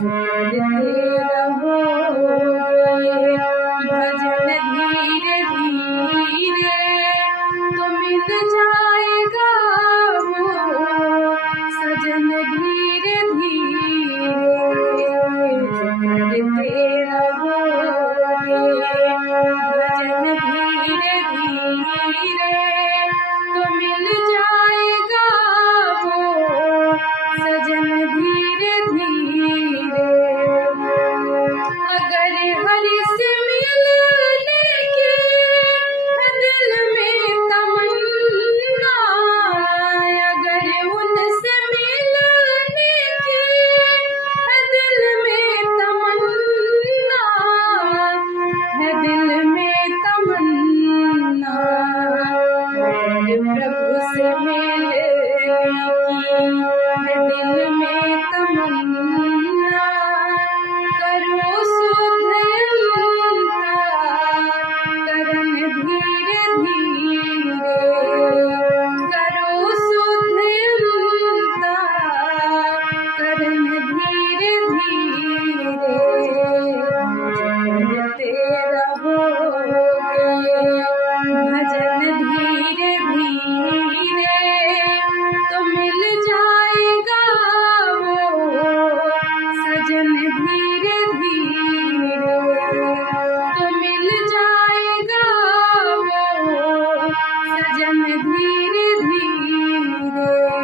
करते रहोगे भजन धीरे धीरे तो मिल जाएगा वो सजन धीरे धीरे करते रहोगे भजन धीरे धीरे तो मिल जाएगा वो सजन धीरे धीरे। अगर हरि से मिलने की दिल में तमन्ना, अगर उनसे मिलने की दिल में तमन्ना है, दिल में तमन्ना प्रभु से मिलने की दिल में तमन्ना, करो शुद्ध करण धीरे धीरे, करो शुद्ध करण धीरे धीरे करते रहोगे भजन धीरे धीरे तो मिल जाएगा वो सजन धीरे धीरे, तो मिल जाएगा वो सजन धीरे धीरे।